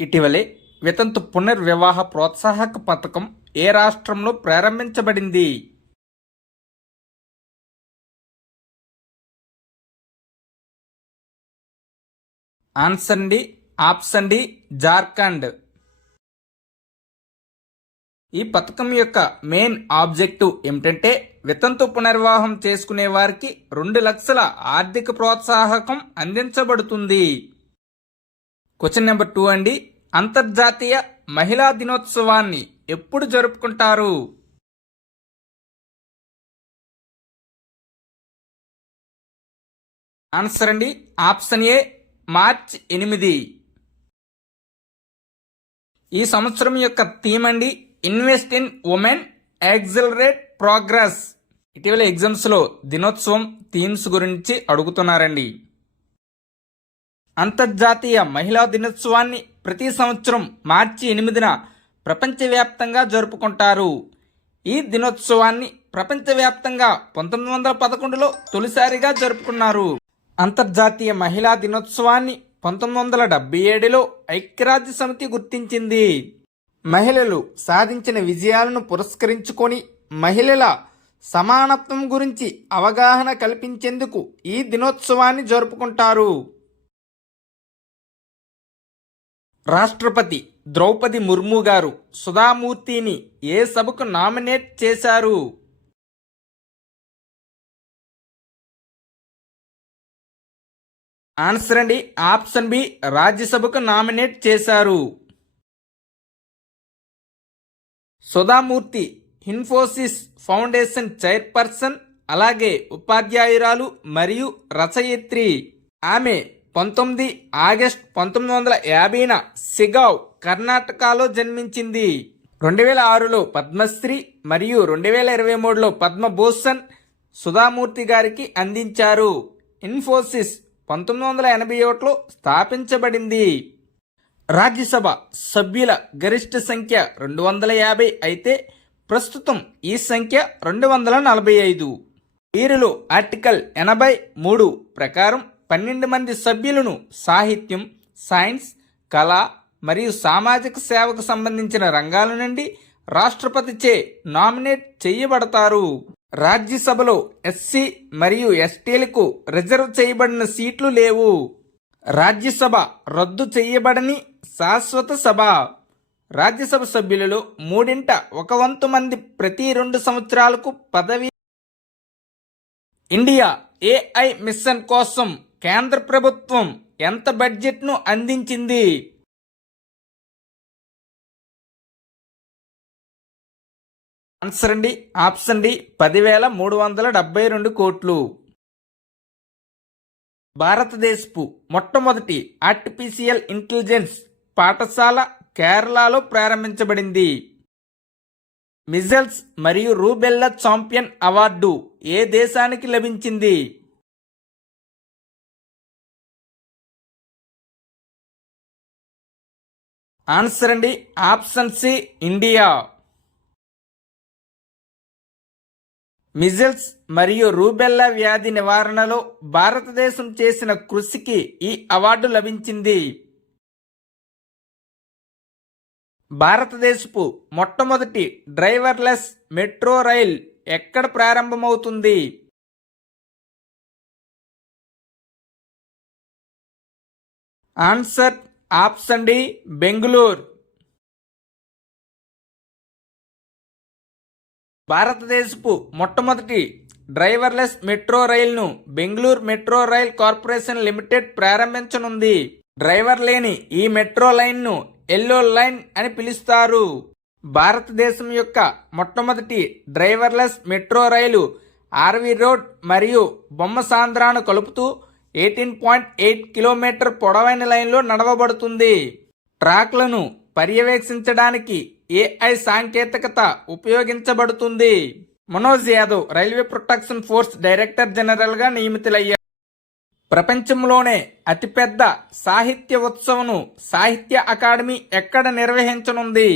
ఇటీవలే వితంతు పునర్వివాహ ప్రోత్సాహక పథకం ఏ రాష్ట్రంలో ప్రారంభించబడింది? Answer D, option D, Jharkhand. ఈ పథకం యొక్క మెయిన్ ఆబ్జెక్టివ్ ఏమిటంటే వితంతు పునర్వివాహం చేసుకునే వారికి 2 లక్షల ఆర్థిక ప్రోత్సాహకం అందించబడుతుంది. క్వశ్చన్ నెంబర్ 2 అండి. అంతర్జాతీయ మహిళా దినోత్సవాన్ని ఎప్పుడు జరుపుకుంటారు? ఆన్సర్ అండి, ఆప్షన్ ఏ, మార్చ్ 8. ఈ సంవత్సరం యొక్క థీమ్ అండి, invest in women, accelerate progress. ఇటీవల ఎగ్జామ్స్లో దినోత్సవం థీమ్స్ గురించి అడుగుతున్నారండి. అంతర్జాతీయ మహిళా దినోత్సవాన్ని ప్రతి సంవత్సరం మార్చి 8న ప్రపంచవ్యాప్తంగా జరుపుకుంటారు. ఈ దినోత్సవాన్ని ప్రపంచవ్యాప్తంగా 1911లో తొలిసారిగా జరుపుకున్నారు. అంతర్జాతీయ మహిళా దినోత్సవాన్ని 1977లో ఐక్యరాజ్య సమితి గుర్తించింది. మహిళలు సాధించిన విజయాలను పురస్కరించుకొని మహిళల సమానత్వం గురించి అవగాహన కల్పించేందుకు ఈ దినోత్సవాన్ని జరుపుకుంటారు. రాష్ట్రపతి ద్రౌపది ముర్ము గారు సుధామూర్తిని ఏ సభకు నామినేట్ చేశారు? ఆన్సర్ అండి, ఆప్షన్ బి, రాజ్యసభకు నామినేట్ చేశారు. సుధామూర్తి ఇన్ఫోసిస్ ఫౌండేషన్ చైర్పర్సన్, అలాగే ఉపాధ్యాయురాలు మరియు రచయిత్రి. ఆమె 19 ఆగస్టు 1950న సిగావ్, కర్ణాటకలో జన్మించింది. 2006లో పద్మశ్రీ మరియు 2023లో పద్మభూషణ్ సుధామూర్తి గారికి అందించారు. ఇన్ఫోసిస్ 1981లో స్థాపించబడింది. రాజ్యసభ సభ్యుల గరిష్ట సంఖ్య 250 అయితే ప్రస్తుతం ఈ సంఖ్య 245. వీరిలో ఆర్టికల్ 83 ప్రకారం 12 మంది సభ్యులను సాహిత్యం, సైన్స్, కళ మరియు సామాజిక సేవకు సంబంధించిన రంగాల నుండి రాష్ట్రపతిచే నామినేట్ చేయబడతారు. రాజ్యసభలో ఎస్సీ మరియు ఎస్టీలకు రిజర్వ్ చేయబడిన సీట్లు లేవు. రాజ్యసభ రద్దు చేయబడని శాశ్వత సభ. రాజ్యసభ సభ్యులలో 1/3 మంది ప్రతి 2 సంవత్సరాలకు పదవి. ఇండియా ఏఐ మిషన్ కోసం కేంద్ర ప్రభుత్వం ఎంత బడ్జెట్ను అందించింది? ఆన్సర్ అండి, ఆప్షన్ డి, 10,372 కోట్లు. భారతదేశపు మొట్టమొదటి ఆర్టిఫిషియల్ ఇంటెలిజెన్స్ పాఠశాల కేరళలో ప్రారంభించబడింది. మిజల్స్ మరియు రూబెల్లా ఛాంపియన్ అవార్డు ఏ దేశానికి లభించింది? ఆన్సర్ అండి, ఆప్షన్ సి, ఇండియా. మిజల్స్ మరియు రూబెల్లా వ్యాధి నివారణలో భారతదేశం చేసిన కృషికి ఈ అవార్డు లభించింది. భారతదేశపు మొట్టమొదటి డ్రైవర్లెస్ మెట్రో రైల్ ఎక్కడ ప్రారంభమవుతుంది? Answer, option D, Bengaluru. భారతదేశపు మొట్టమొదటి డ్రైవర్లెస్ మెట్రో రైల్ను Bengaluru metro rail corporation limited ప్రారంభించనుంది. డ్రైవర్ లేని ఈ మెట్రో లైన్ను ఎల్లో లైన్ అని పిలుస్తారు. భారతదేశం యొక్క మొట్టమొదటి డ్రైవర్లెస్ మెట్రో రైలు ఆర్వి రోడ్ మరియు బొమ్మసాంద్రాను కలుపుతూ 18.8 కిలోమీటర్ పొడవైన లైన్లో నడవబడుతుంది. ట్రాక్లను పర్యవేక్షించడానికి ఏఐ సాంకేతికత ఉపయోగించబడుతుంది. Manoj Yadav railway protection force director జనరల్గా నియమితులయ్యారు. ప్రపంచంలోనే అతిపెద్ద సాహిత్య ఉత్సవంను సాహిత్య అకాడమీ ఎక్కడ నిర్వహించనుంది?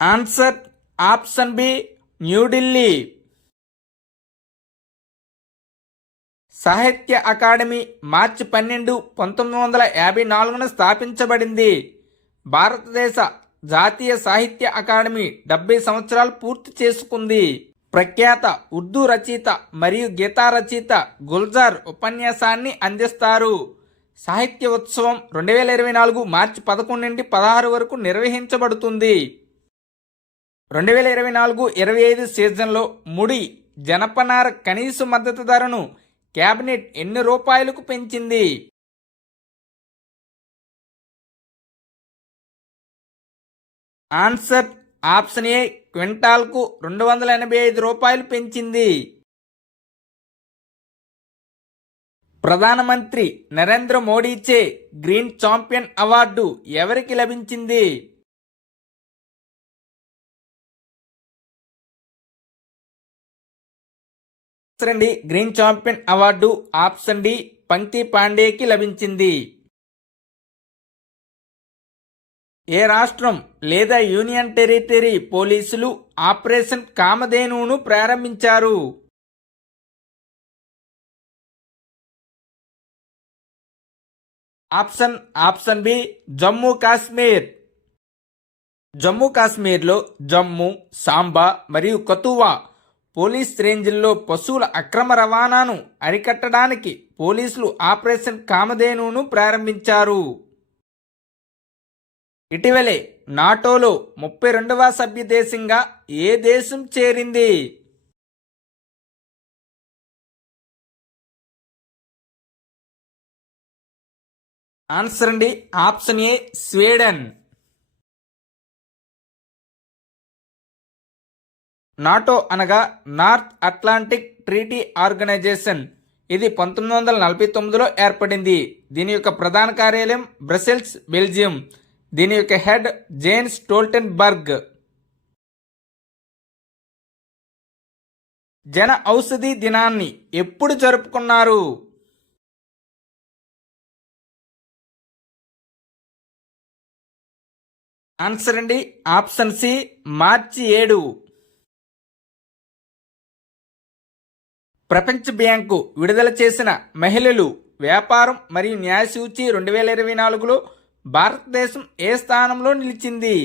Answer, option B, New Delhi. Sahitya Akademi మార్చి 12, 1954 స్థాపించబడింది. భారతదేశ జాతీయ సాహిత్య అకాడమీ 70 సంవత్సరాలు పూర్తి చేసుకుంది. ప్రఖ్యాత ఉర్దూ రచయిత మరియు గీతా రచయిత గుల్జార్ ఉపన్యాసాన్ని అందిస్తారు. సాహిత్య ఉత్సవం 2024 మార్చి 11 నుండి 16 వరకు నిర్వహించబడుతుంది. 2024-25 సీజన్లో ముడి జనపనార కనీస మద్దతు ధరను కేబినెట్ ఎన్ని రూపాయలకు పెంచింది? ఆన్సర్ ఆప్షన్ ఏ క్వింటాల్కు 285 రూపాయలు పెంచింది. ప్రధానమంత్రి నరేంద్ర మోడీచే గ్రీన్ ఛాంపియన్ అవార్డు ఎవరికి లభించింది? Green champion award option D Pankti పాండేకి లభించింది. ఏ రాష్ట్రం లేదా యూనియన్ టెరిటరీ పోలీసులు ఆపరేషన్ కామధేనును ప్రారంభించారు? Option B Jammu Kashmir. జమ్మూ కాశ్మీర్లో జమ్మూ, సాంబా మరియు కతువా పోలీస్ రేంజ్ల్లో పశువుల అక్రమ రవాణాను అరికట్టడానికి పోలీసులు ఆపరేషన్ కామధేనును ప్రారంభించారు. ఇటీవలే నాటోలో 32వ సభ్య దేశంగా ఏ దేశం చేరింది? ఆన్సర్ ఆప్షన్ ఏ స్వీడన్. నాటో అనగా నార్త్ అట్లాంటిక్ ట్రీటీ ఆర్గనైజేషన్. ఇది 1949లో ఏర్పడింది. దీని యొక్క ప్రధాన కార్యాలయం బ్రసెల్స్, బెల్జియం. దీని యొక్క హెడ్ జేన్స్ స్టోల్టెన్బర్గ్. జన ఔషధి దినాన్ని ఎప్పుడు జరుపుకున్నారు? ఆన్సర్ ఆప్షన్ సి మార్చి 7. ప్రపంచ బ్యాంకు విడుదల చేసిన మహిళలు వ్యాపారం మరియు న్యాయ సూచి 2024లో భారతదేశం ఏ స్థానంలో నిలిచింది?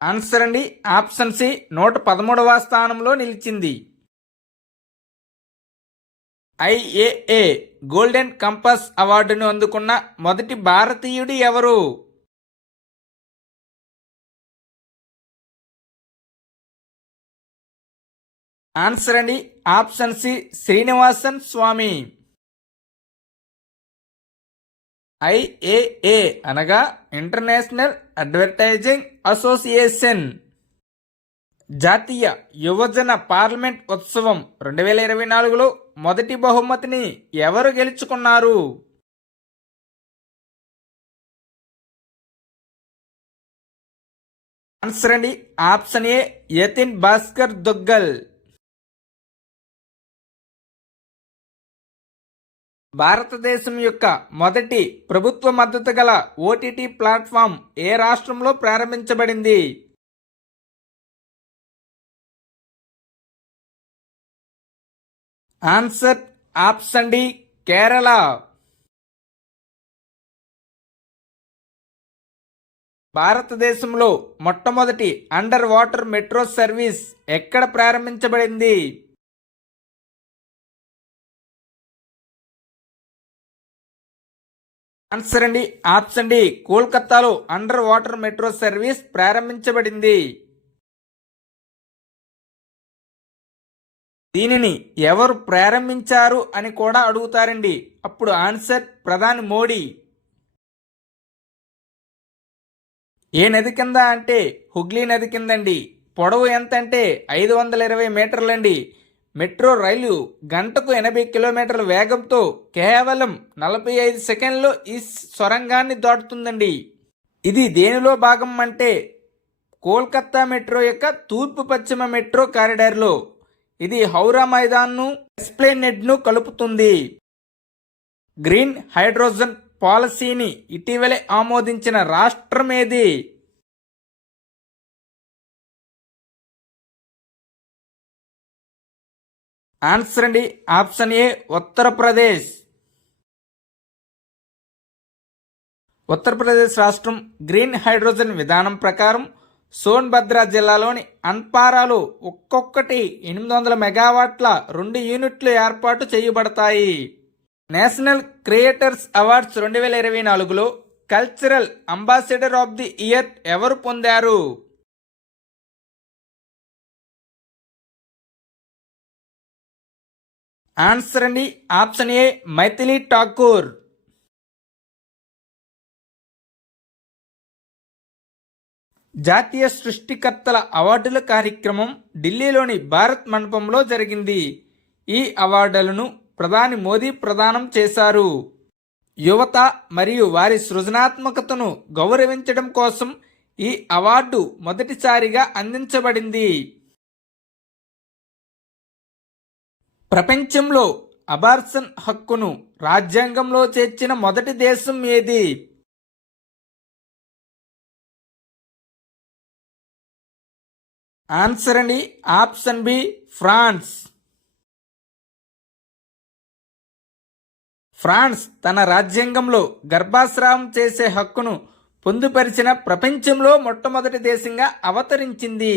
ఆన్సర్ ఆప్షన్ సి 113వ స్థానంలో నిలిచింది. IAA గోల్డెన్ కంపాస్ అవార్డును అందుకున్న మొదటి భారతీయుడు ఎవరు? Answer option C Srinivasan Swamy. IAA అనగా ఇంటర్నేషనల్ అడ్వర్టైజింగ్ అసోసియేషన్. జాతీయ యువజన పార్లమెంట్ ఉత్సవం 2024లో మొదటి బహుమతిని ఎవరు గెలుచుకున్నారు? Answer option A Yatin Bhaskar Duggal. భారతదేశం యొక్క మొదటి ప్రభుత్వ మద్దతు గల OTT ప్లాట్ఫామ్ ఏ రాష్ట్రంలో ప్రారంభించబడింది? Answer option D Kerala. భారతదేశంలో మొట్టమొదటి అండర్ వాటర్ మెట్రో సర్వీస్ ఎక్కడ ప్రారంభించబడింది? ఆన్సర్ ఆప్షన్ డి కోల్కతాలో అండర్ వాటర్ మెట్రో సర్వీస్ ప్రారంభించబడింది. దీనిని ఎవరు ప్రారంభించారు అని కూడా అడుగుతారండి. అప్పుడు ఆన్సర్ ప్రధాని మోడీ. ఏ నది కింద అంటే హుగ్లీ నది కిందండి. పొడవు ఎంత అంటే 520 మీటర్లండి. మెట్రో రైలు గంటకు 80 కిలోమీటర్ల వేగంతో కేవలం 45 సెకండ్లో ఈ సొరంగాన్ని దాటుతుందండి. ఇది దేనిలో భాగం అంటే కోల్కతా మెట్రో యొక్క తూర్పు పశ్చిమ మెట్రో కారిడార్లో. ఇది హౌరా మైదాన్ను, ఎస్ప్లెనేడ్ను కలుపుతుంది. గ్రీన్ హైడ్రోజన్ పాలసీని ఇటీవలే ఆమోదించిన రాష్ట్రం ఏది? ఆన్సర్ అండి ఆప్షన్ ఏ ఉత్తరప్రదేశ్. ఉత్తరప్రదేశ్ రాష్ట్రం గ్రీన్ హైడ్రోజన్ విధానం ప్రకారం సోన్భద్ర జిల్లాలోని అన్పారాలో ఒక్కొక్కటి 800 మెగావాట్ల 2 యూనిట్లు ఏర్పాటు చేయబడతాయి. నేషనల్ క్రియేటర్స్ అవార్డ్స్ 2024లో cultural ambassador of the year ఎవరు పొందారు? ఆన్సర్ అండి ఆప్షన్ ఏ మైథిలి ఠాకూర్. జాతీయ సృష్టికర్తల అవార్డుల కార్యక్రమం ఢిల్లీలోని భారత్ మండపంలో జరిగింది. ఈ అవార్డులను ప్రధాని మోదీ ప్రదానం చేశారు. యువత మరియు వారి సృజనాత్మకతను గౌరవించడం కోసం ఈ అవార్డు మొదటిసారిగా అందించబడింది. ప్రపంచంలో అబార్షన్ హక్కును రాజ్యాంగంలో చేర్చిన మొదటి దేశం ఏది? ఆన్సర్ అండి ఆప్షన్ బి ఫ్రాన్స్. ఫ్రాన్స్ తన రాజ్యాంగంలో గర్భాస్రావం చేసే హక్కును పొందుపరిచిన ప్రపంచంలో మొట్టమొదటి దేశంగా అవతరించింది.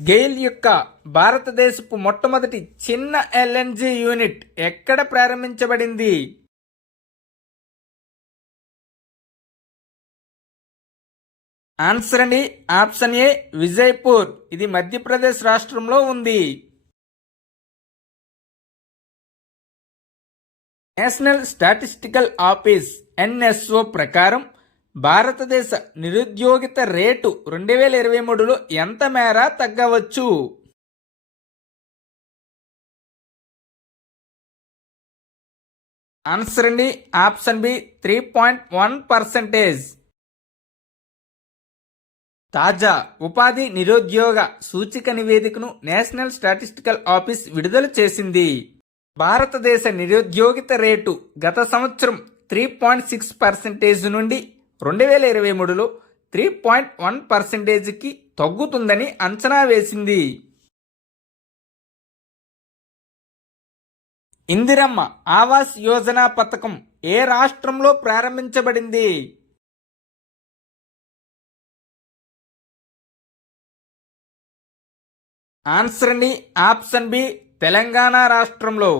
గెయిల్ యొక్క భారతదేశపు మొట్టమొదటి చిన్న ఎల్ఎన్జి యూనిట్ ఎక్కడ ప్రారంభించబడింది? ఆన్సర్ అండి ఆప్షన్ ఏ విజయపూర్. ఇది మధ్యప్రదేశ్ రాష్ట్రంలో ఉంది. నేషనల్ స్టాటిస్టికల్ ఆఫీస్ ఎన్ఎస్ఓ ప్రకారం భారతదేశ నిరుద్యోగిత రేటు 2023లో ఎంత మేర తగ్గవచ్చు? ఆన్సర్ అండి ఆప్షన్ బి 3.1%. తాజా ఉపాధి నిరుద్యోగ సూచిక నివేదికను నేషనల్ స్టాటిస్టికల్ ఆఫీస్ విడుదల చేసింది. భారతదేశ నిరుద్యోగిత రేటు గత సంవత్సరం 3.6% నుండి 2023లో 3.1%కి తగ్గుతుందని అంచనా వేసింది. ఇందిరమ్మ ఆవాస్ యోజన పథకం ఏ రాష్ట్రంలో ప్రారంభించబడింది? ఆన్సర్ అండి ఆప్షన్ బి తెలంగాణ రాష్ట్రంలో.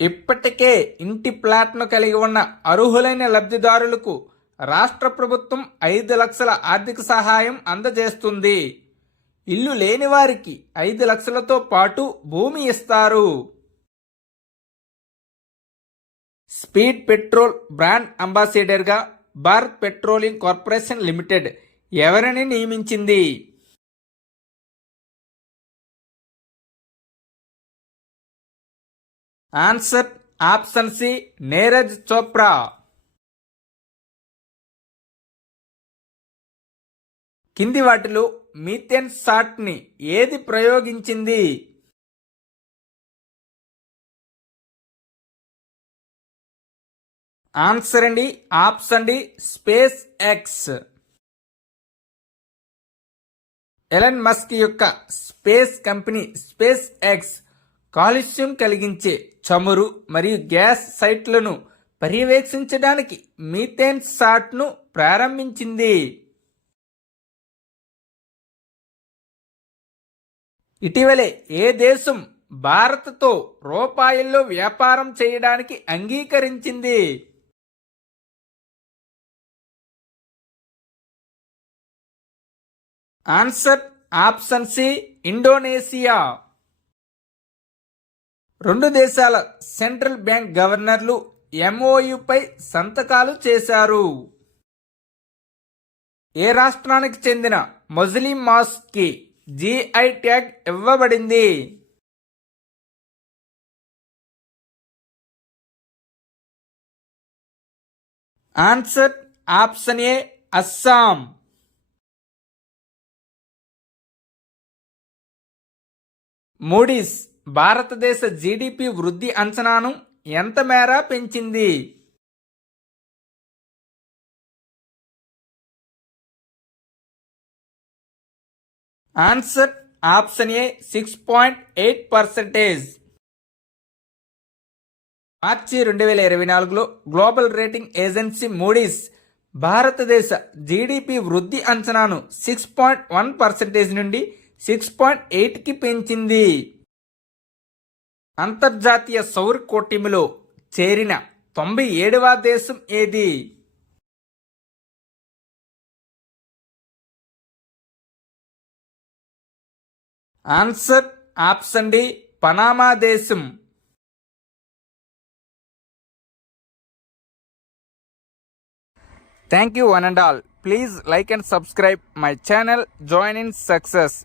ఇప్పటికే ఇంటి ప్లాట్ను కలిగి ఉన్న అర్హులైన లబ్ధిదారులకు రాష్ట్ర ప్రభుత్వం 5 లక్షల ఆర్థిక సహాయం అందజేస్తుంది. ఇల్లు లేని వారికి 5 లక్షలతో పాటు భూమి ఇస్తారు. స్పీడ్ పెట్రోల్ బ్రాండ్ అంబాసిడర్గా భారత్ పెట్రోలియం కార్పొరేషన్ లిమిటెడ్ ఎవరిని నియమించింది? Answer option C Neeraj Chopra. కింది వాటిలో మీథేన్ సాట్ ని ఏది ప్రయోగించింది? ఆన్సర్ అండి option D SpaceX. Elon Musk యొక్క స్పేస్ కంపెనీ స్పేస్ ఎక్స్ కాలుష్యం కలిగించే చమురు మరియు గ్యాస్ సైట్లను పర్యవేక్షించడానికి మీథేన్ సాట్ను ప్రారంభించింది. ఇటీవలే ఏ దేశం భారత్తో రూపాయల్లో వ్యాపారం చేయడానికి అంగీకరించింది? Answer option C Indonesia. 2 దేశాల సెంట్రల్ బ్యాంక్ గవర్నర్లు ఎంఓయుపై సంతకాలు చేశారు. ఏ రాష్ట్రానికి చెందిన ముస్లిం మాస్క్కి జిఐ ట్యాగ్ ఇవ్వబడింది? Answer option A Assam. Moody's భారతదేశ జీడిపి వృద్ధి అంచనాను ఎంత మేర పెంచింది? Answer option A 6.8%. మార్చి 2024లో గ్లోబల్ రేటింగ్ ఏజెన్సీ మూడీస్ భారతదేశ జీడిపి వృద్ధి అంచనాను 6.1% నుండి 6.8కి పెంచింది. అంతర్జాతీయ సౌర కూటమిలో చేరిన 97వ దేశం ఏది? ఆన్సర్ ఆప్షన్ డి పనామా దేశం. Thank you one and all. Please like and subscribe my channel join in success.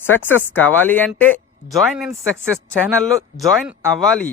Success కావాలి అంటే జాయిన్ ఇన్ సక్సెస్ ఛానల్లో జాయిన్ అవ్వాలి.